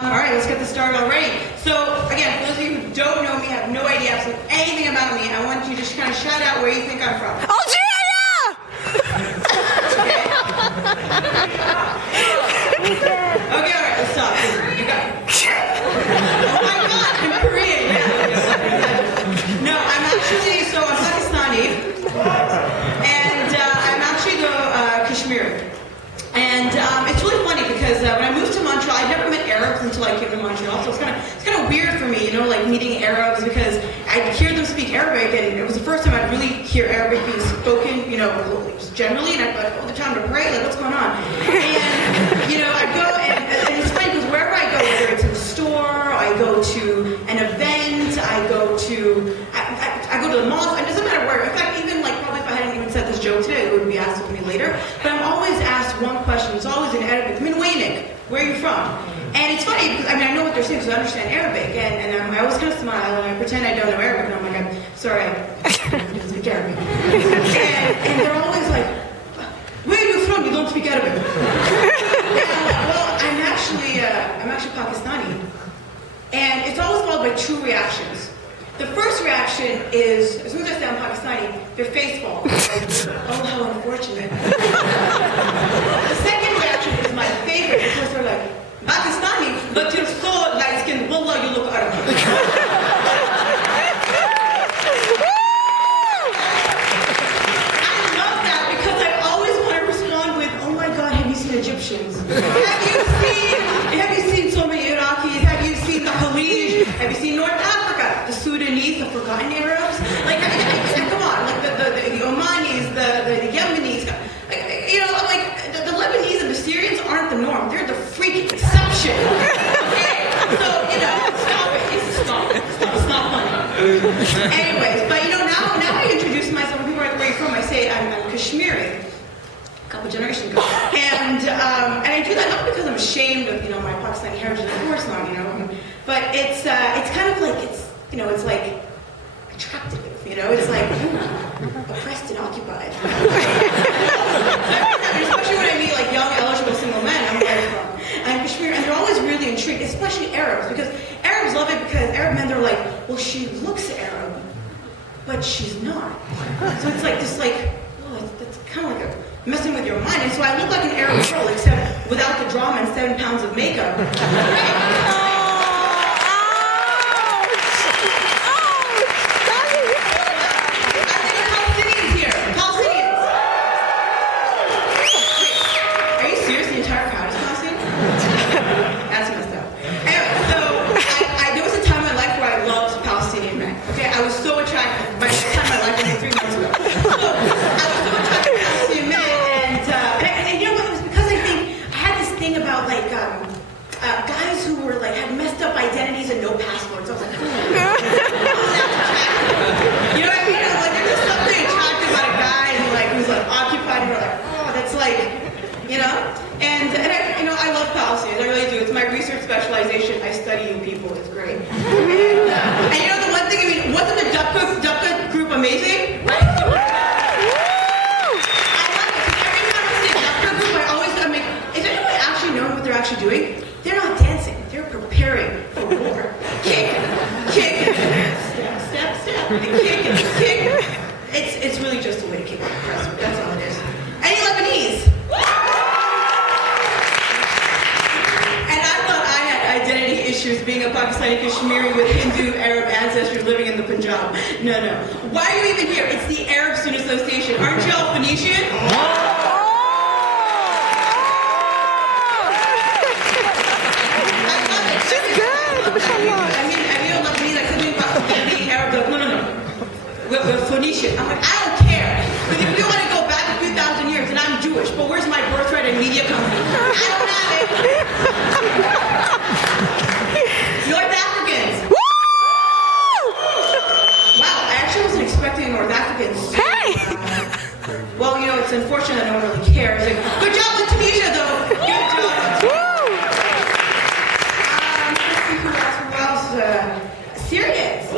All right, let's get this started already. So, again, for those of you who don't know me, have no idea absolutely anything about me, I want you to just kind of shout out where you think I'm from. Algeria! Okay, all right, let's stop. You got it. Oh my God, I'm Korean. Yeah. No, I'm Pakistani, and I'm actually Kashmiri. And it's really funny because when I moved to Montreal, I never met Arabs until I came to Montreal. So it's kind of weird for me, like meeting Arabs because I'd hear them speak Arabic, and it was the first time I'd really hear Arabic being spoken, just generally. And I'd be like, oh, the time to pray, like what's going on? And I'd go, and it's funny because wherever I go, whether it's in a store, I go to an event, I go to the mall. It doesn't matter where. In fact, even probably if I hadn't even said this joke today, it would be asked of me later. But I'm always asked one question. It's always in Arabic. Min wainik? Where are you from? And it's funny because I know what they're saying because I understand Arabic, and I always kind of smile and I pretend I don't know Arabic, and I'm like, I'm sorry, I don't speak Arabic. And they're always like, where are you from? You don't speak Arabic. Well, I'm actually Pakistani, and it's always followed by two reactions. The first reaction is, as soon as I say I'm Pakistani, their face falls. Like, oh, how unfortunate. The second reaction is my favorite because they're like, Pakistani, but you're so light-skinned. Wallah, you look Arab. I love that because I always want to respond with, oh my God, have you seen Egyptians? Have you seen so many Iraqis? Have you seen the Khalij? Have you seen North Africa? The Sudanese, the forgotten Arabs? Come on, the Omanis, the Yemenis, the Lebanese and the Syrians aren't the norm. They're the freak exception. Okay? So, stop it. It's not funny. Anyways, but now I introduce myself. When people are like, where are you from? I say I'm Kashmiri. A couple generations ago. And I do that not because I'm ashamed of, my Pakistani heritage. Of course not, But it's kind of like, it's like attractive, It's like, oppressed and occupied. Especially when I meet young, eligible single men, I'm Kashmiri, and they're always really intrigued, especially Arabs, because Arabs love it because Arab men, they're like, well, she looks Arab, but she's not. So it's like this, it's kind of like messing with your mind. And so I look like an Arab girl, except without the drama and 7 pounds of makeup. Guys who were had messed up identities and no passports. I was like, that's attractive. You know what I mean? There's just something attractive about a guy who's occupied, and you're like, oh, that's And I love Palestinians. I really do. It's my research specialization. I study you people. It's great. And the one thing, wasn't the Dupka group amazing? Right? Is anyone actually knowing what they're actually doing? They're not dancing. They're preparing for war. Kick, step, and kick. It's really just a way to kick the press. That's all it is. Any Lebanese? And I thought I had identity issues being a Pakistani Kashmiri with Hindu Arab ancestry living in the Punjab. No. Why are you even here? It's the Arab Student Association. Aren't y'all Phoenician? We're Phoenician. I'm like, I don't care. Because if you want to go back a few thousand years, and I'm Jewish, but where's my birthright and media company? I don't have it. North Africans. Woo! Wow, I actually wasn't expecting North Africans. Hey! Well, it's unfortunate that no one really cares. Good job with Tunisia, though. Good job. Woo! Let's see who else. Syrians.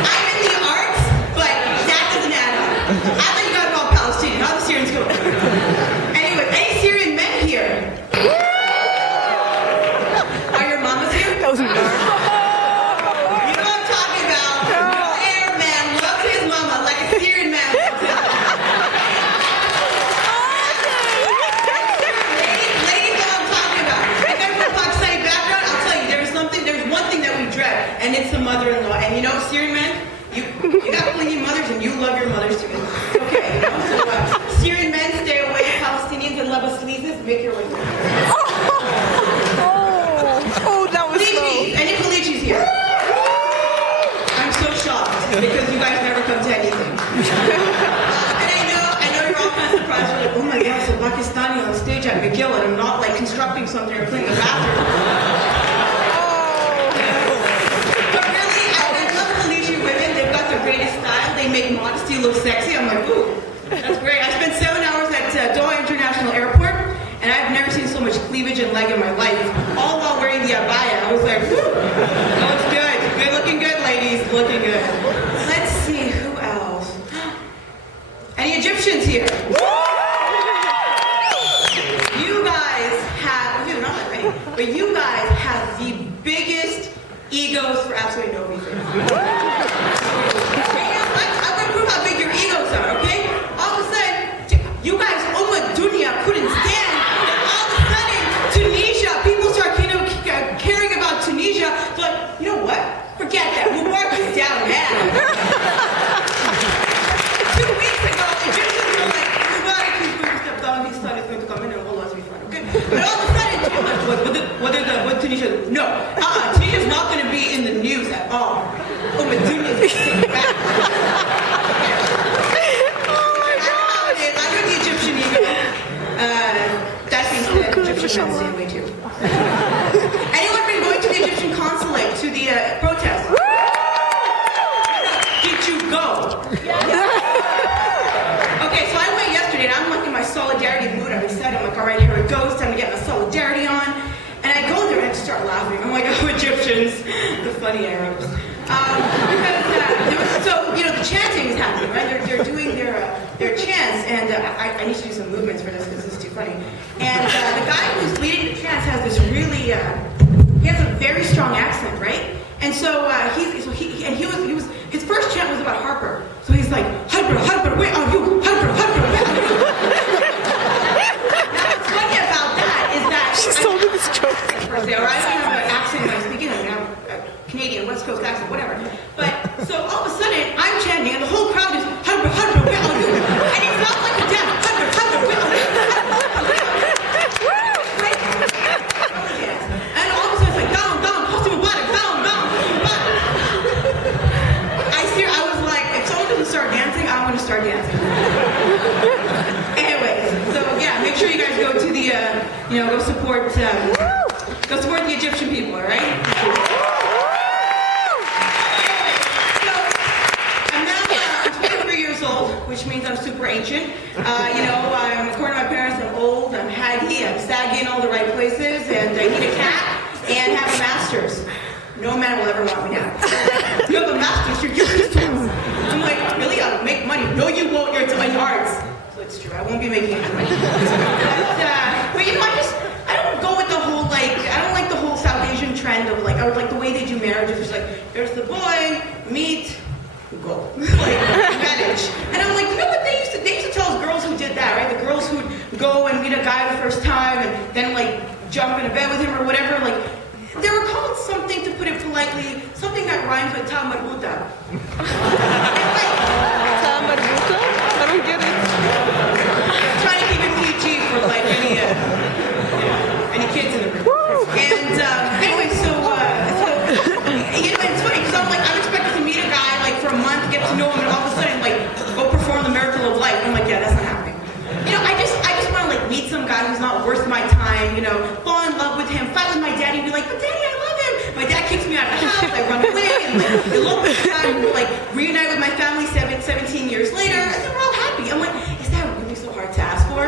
I'm in the arts, but that doesn't add up. I thought you got about Palestinian. How the Syrians go? sneezes, make your way here. Oh, that was Police, any Polichis here? I'm so shocked because you guys never come to anything. And I know you're all kind of surprised. You're like, oh my God, so Pakistani on stage at McGill, and I'm not like constructing something or cleaning the bathroom. But really, I love Polichi women. They've got the greatest style. They make modesty look sexy. I'm like, ooh, that's great. I spent 7 hours at Doha International Airport, and I've never seen so much cleavage and leg in my life, all while wearing the abaya. I was like, whew, that was good. Good, looking good, ladies, looking good. Let's see, who else? Any Egyptians here? You guys have, dude, not that many, but you guys have the biggest egos for absolutely no reason. I want to prove how big your egos are, okay? All of a sudden, you guys, Dunya couldn't stand. And all of a sudden, Tunisia, people start caring about Tunisia. They're like, you know what? Forget that. Mubarak is down now. 2 weeks ago, Egyptians were like, Mubarak is going to step down. His son is going to come in and all of us will be fine, okay? But all of a sudden, what did Tunisia do? No. Tunisia's not going to be in the news at all. Oh, but Dunya's going to take it back. Egyptian way too. Anyone been going to the Egyptian consulate to the protest? Did you go? Okay, so I went yesterday and I'm like in my solidarity mood. I'm excited. I'm like, all right, here it goes. Time to get my solidarity on. And I go there and I just start laughing. I'm like, oh, Egyptians, the funny Arabs. Because so the chanting is happening, right? They're doing their chants, and I need to do some movements for this because this is too funny. And the guy who's leading the chants has this really, he has a very strong accent, right? And so his first chant was about Harper. So he's like, Harper, where are you? Harper, where are you? Now what's funny about that is that She's told me this joke. Or I don't have an accent when I speak English. I have a Canadian West Coast accent, whatever. But so all of a sudden I'm chanting and the whole crowd is Harper, where are you? And it felt like a dance. Harper, where are you? And all of a sudden it's like down, Hosni Mubarak, down, Hosni Mubarak. I was like, if someone doesn't start dancing, I'm going to start dancing. Anyway, so yeah, make sure you guys go to the, go support the Egyptian people, all right? Which means I'm super ancient. I'm according to my parents, I'm old, I'm haggy, I'm saggy in all the right places, and I need a cat and have a master's. No man will ever want me now. You have a master's, you're useless to us. I'm like, really? I'll make money. No, you won't. You're in arts. So it's true. I won't be making any money. But I don't go with the whole I don't like the whole South Asian trend of or the way they do marriages. It's like, there's the boy, meet. Go. Manage. And I'm like, you know what they used to tell us girls who did that, right? The girls who'd go and meet a guy the first time and then jump in a bed with him or whatever, they were called something, to put it politely, something that rhymes with ta marbuta. Ta marbuta? I don't get it. Trying to keep it PG for any kids in the room. Woo! And anyway, so it's funny because I'm expecting to meet a guy for a month, get to know him, and all of a sudden go perform the miracle of life. I'm like, yeah, that's not happening. I just want to meet some guy who's not worth my time. Fall in love with him, fight with my daddy, and be like, but daddy, I love him. My dad kicks me out of the house. I run away and elope with him, reunite with my family 17 years later, and then we're all happy. I'm like, is that really so hard to ask for?